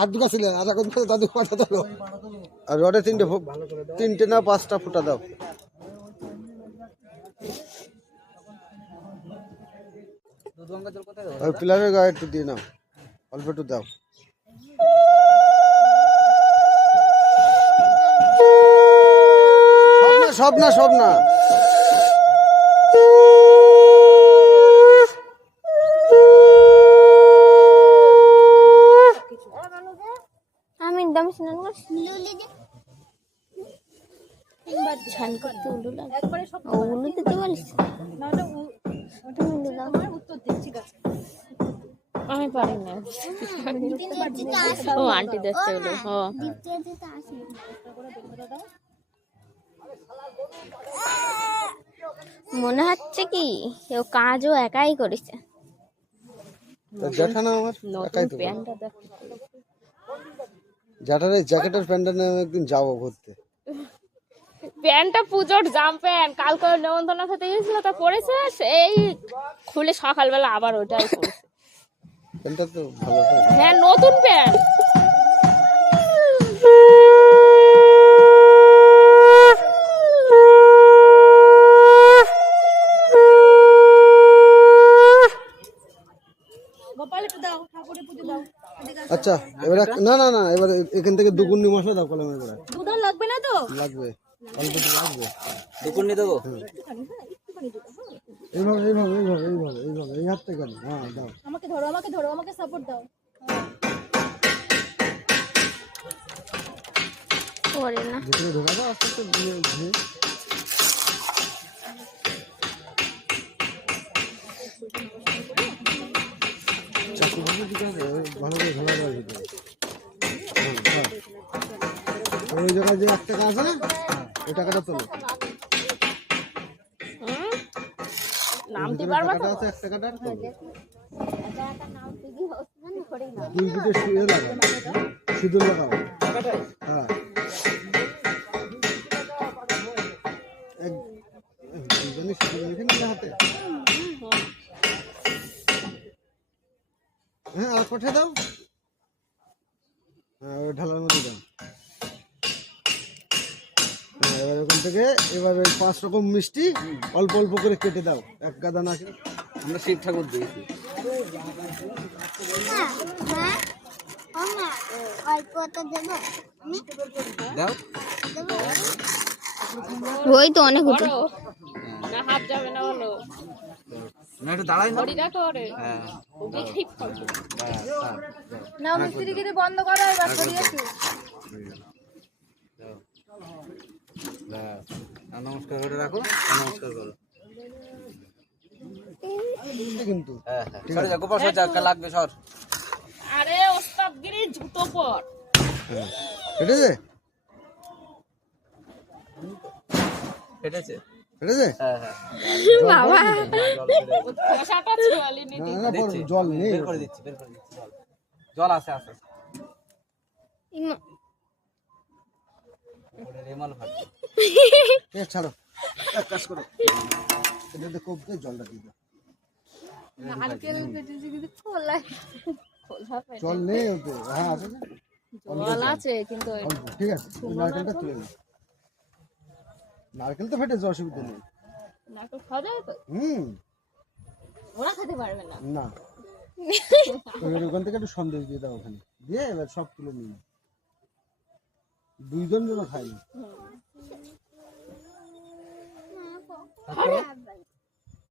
হাত দুটো ছিল আর এখন দাদু পাঠা দিল আর রডে তিনটে না 5টা ফুটা দাও আর পিলারের গায়ে একটু দিয়ে নাও অল্প একটু দাও সব না আমি একদম স্নান করছি স্নান করতে উলু লাগে উলু দিতে বলিস আমি পারি না ও আন্টি দেখছে ওগুলো মনে হচ্ছে কি কেউ কাজও একাই করেছে জ্যাঠা না আমার একাই তো জ্যাঠার এই জ্যাকেটের প্যান্টটা নিয়ে আমি একদিন যাবো ঘুরতে প্যান্টটা পুজোর জাম প্যান্ট কালকে নেমন্তন্ন খেতে গেছিল তা পরেছে সেই খুলে সকালবেলা আবার ওটাই পরেছে প্যান্টটা তো ভালো হ্যাঁ নতুন প্যান্ট আচ্ছা এবার না এবার এখান থেকে দুগুন্নি মশলা দাও কলমে এবার দুধ লাগবে না তো লাগবে অল্প একটু লাগবে দুগুন্নি দেবো এইভাবে এই হাত থেকে হ্যাঁ দাও আমাকে ধরো আমাকে সাপোর্ট দাও করে না ভিতরে ঢোকা দাও আস্তে আস্তে দিয়ে চাকু ভালো দিকে ভালো করে ঢোকা দাও ভিতরে ওই জায়গায় যে 1 টাকা আছে না ওই টাকাটা তোলো নামতে পারবা তো 1 টাকাটা তোলো দুই দিকে শুয়ে লাগাও সিঁদুর লাগাও হ্যাঁ দুজনে সিঁদুর লিখে নিলে হাতে হ্যাঁ আর পাঠিয়ে দাও হ্যাঁ ওই ঢালার মধ্যে দাও এবার ওখান থেকে এবার ওই 5 রকম মিষ্টি অল্প অল্প করে কেটে দাও এক গাদা না আমরা শিব ঠাকুর দিয়েছি দাও ওই তো অনেক উঠে না হাত যাবে না হলো না একটু দাঁড়াই না হরিদা করে হ্যাঁ ওকে ঠিক করবে না মিস্ত্রিগিরি বন্ধ করো এবার করিয়েছি নমস্কার করে রাখো নমস্কার করো কিন্তু হ্যাঁ সরে যা গোপাল সর যা লাগবে সর আরে ওস্তাদগিরি জুতো পর কেটেছে ফেটেছে কেটেছে হ্যাঁ বাবা খোসাটা ছোয়ালি নি না জল নেই বের করে দিচ্ছি জল আছে ওটা রেমাল ফাটে ছাড়ো এক কাজ করো এটাতে কোপকে জলটা দিয়ে দাও নারকেল কেটেছি কিন্তু খোলা জল নেই ওতে হ্যাঁ আছে না জল আছে কিন্তু অল্প ঠিক আছে নারকেলটা তুলে নাও নারকেল তো ফেটেছে অসুবিধা নেই নারকেল খাওয়া যাবে তো ওরা খেতে পারবে না না এবার ওখান থেকে একটু সন্দেশ দিয়ে দাও ওখানে দিয়ে এবার সব তুলে নিয়ে নাও। দুইজন যেন খায়নি